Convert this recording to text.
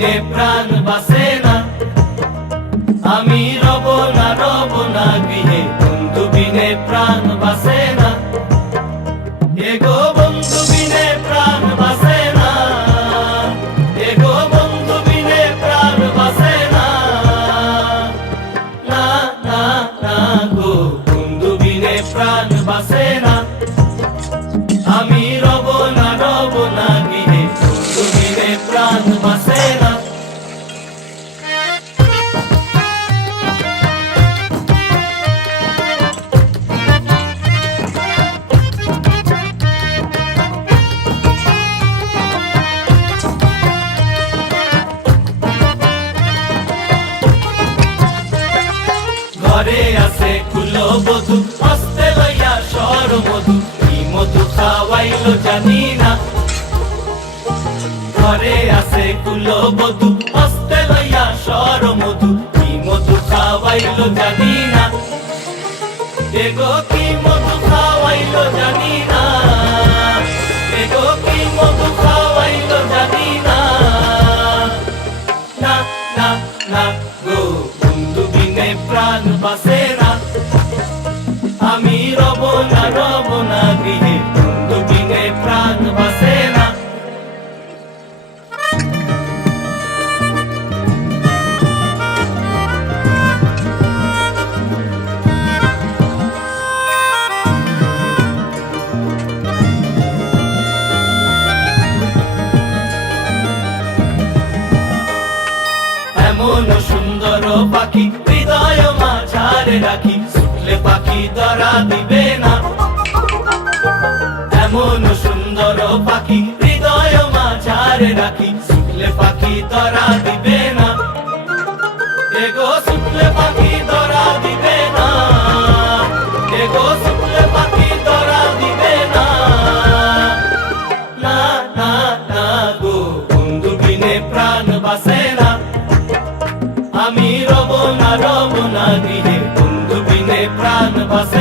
বিনে প্রাণ বাসে না, আমি রব না গৃহে, বন্ধু বিনে প্রাণ বাসে না, এগো বন্ধু বিনে প্রাণ বাসে না, এগো বন্ধু বিনে প্রাণ বাসে না, না না না গো বন্ধু বিনে প্রাণ বাসে না, আমি রব না গৃহে, বন্ধু বিনে প্রাণ বাসে না। ঘরে আছে কুলো বধূ, হস্তে লইয়া সর মধু, কি মধু খাওয়াইলো জানি না। ঘরে আছে কুলো বধূ, হস্তে লইয়া সর মধু, কি মধু খাওয়াইলো জানি না, এগো কি মধু খাওয়াইলো জানি না, এগো কি মধু খাওয়াইলো জানি না, না না না গো বন্ধু বিনে প্রাণ বাসে না, আমি রব না গৃহে, বন্ধু বিনে প্রাণ বাসে না। এমন সুন্দর পাখি হৃদয় মাঝারে রাখি, ছুটলে পাখি ধরা দিবে না, এমন সুন্দর পাখি হৃদয় মাঝারে রাখি, ছুটলে পাখি ধরা দিবে না, এগো ছুটলে পাখি ধরা দিবে না, এগো ছুটলে পাখি ধরা দিবে না, না না না গো বন্ধু বিনে প্রাণ বাসে না, আমি রব না গৃহে, বন্ধু বিনে প্রাণ বাসে